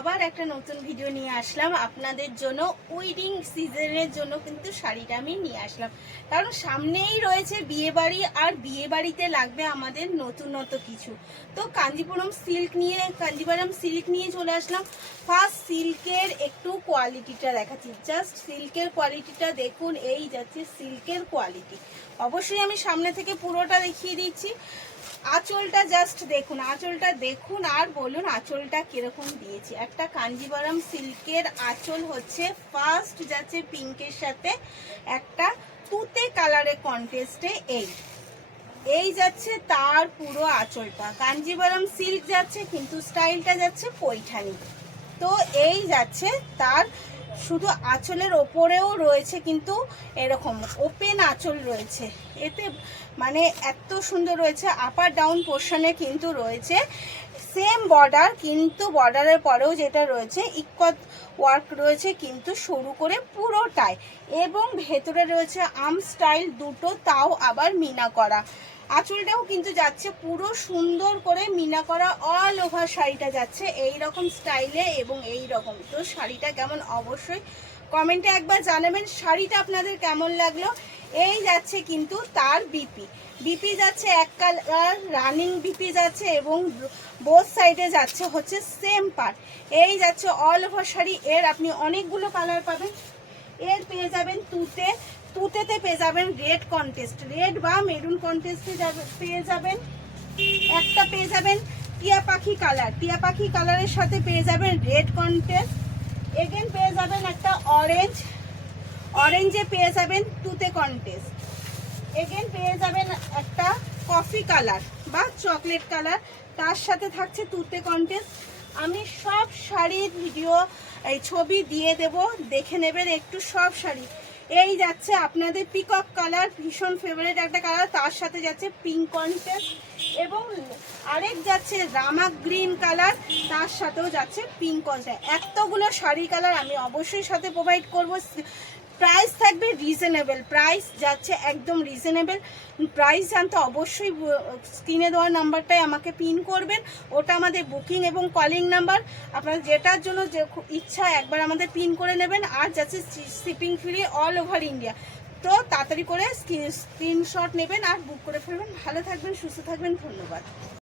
আবার একটা নতুন ভিডিও নিয়ে আসলাম আপনাদের জন্য। ওয়েডিং সিজনের জন্য কিন্তু শাড়িটা আমি নিয়ে আসলাম, কারণ সামনেই রয়েছে বিয়ে বাড়ি, আর বিয়ে বাড়িতে লাগবে আমাদের নতুন কিছু। তো কাঞ্জিপুরম সিল্ক নিয়ে চলে আসলাম। ফার্স্ট সিল্কের একটু কোয়ালিটিটা দেখাচ্ছি, জাস্ট সিল্কের কোয়ালিটিটা দেখুন। এই যাচ্ছে সিল্কের কোয়ালিটি। অবশ্যই আমি সামনে থেকে পুরোটা দেখিয়ে দিচ্ছি। আঁচলটা জাস্ট দেখুন, আঁচলটা দেখুন আর বলুন আঁচলটা কিরকম দিয়েছি। একটা কাঞ্জিভারাম সিল্কের আঁচল হচ্ছে, ফার্স্ট যাচ্ছে পিঙ্কের সাথে একটা তুতে কালারের কন্ট্রাস্টে। এই যাচ্ছে তার পুরো আঁচলটা। কাঞ্জিভারাম সিল্ক যাচ্ছে কিন্তু স্টাইলটা যাচ্ছে পৈঠানি। তো এই যাচ্ছে তার শুধু আঁচলের ওপরেও রয়েছে কিন্তু এরকম ওপেন আঁচল রয়েছে, এতে মানে এত সুন্দর রয়েছে। আপার ডাউন পোর্শনে কিন্তু রয়েছে সেম বর্ডার, কিন্তু বর্ডারের পরেও যেটা রয়েছে ইকত ওয়ার্ক রয়েছে কিন্তু সরু করে পুরোটাই, এবং ভেতরে রয়েছে আর্ম স্টাইল দুটো, তাও আবার মিনা করা। আঁচলটাও কিন্তু যাচ্ছে পুরো সুন্দর করে মিনা করা, অল ওভার শাড়িটা যাচ্ছে এই রকম স্টাইলে এবং এই রকম। তো শাড়িটা কেমন অবশ্যই কমেন্টে একবার জানাবেন, শাড়িটা আপনাদের কেমন লাগলো। এই যাচ্ছে কিন্তু তার বিপি যাচ্ছে এক কালার রানিং বিপি যাচ্ছে, এবং বোথ সাইডে যাচ্ছে হচ্ছে সেম পার। এই যাচ্ছে অল ওভার শাড়ি। এর আপনি অনেকগুলো কালার পাবেন। এর পেয়ে যাবেন তুতেতে পেয়ে যাবেন রেড কন্টেস্ট, রেড বা মেরুন কন্টেস্টে পেয়ে যাবেন। একটা পেয়ে যাবেন টিয়া পাখি কালার, টিয়া পাখি কালারের সাথে পেয়ে যাবেন রেড কন্টেস্ট। এগেন পেয়ে যাবেন একটা অরেঞ্জে পেয়ে যাবেন তুতে কন্টেস্ট। এগেন পেয়ে যাবেন একটা কফি কালার বা চকলেট কালার, তার সাথে থাকছে তুতে কন্টেস্ট। আমি সব শাড়ির ভিডিও এই ছবি দিয়ে দেব, দেখে নেবেন একটু সব শাড়ি। এই যাচ্ছে আপনাদের পিকক কালার, ভীষণ ফেভারিট একটা কালার, তার সাথে যাচ্ছে পিঙ্ক কন্টেস্ট, এবং আরেক যাচ্ছে রামা গ্রিন কালার, তার সাথেও যাচ্ছে পিঙ্ক কন্টেস্ট। এতগুলো শাড়ি কালার আমি অবশ্যই সাথে প্রোভাইড করব। প্রাইস থাকবে রিজনেবল, প্রাইস যাচ্ছে একদম রিজনেবল। প্রাইস জানতে অবশ্যই স্ক্রিনে দেওয়া নাম্বারটাই আমাকে পিন করবেন, ওটা আমাদের বুকিং এবং কলিং নাম্বার। আপনার যেটার জন্য যে ইচ্ছা একবার আমাদের পিন করে নেবেন। আর যাচ্ছে shipping free all over India. তো তাড়াতাড়ি করে স্ক্রিনশট নেবেন আর বুক করে ফেলবেন। ভালো থাকবেন, সুস্থ থাকবেন, ধন্যবাদ।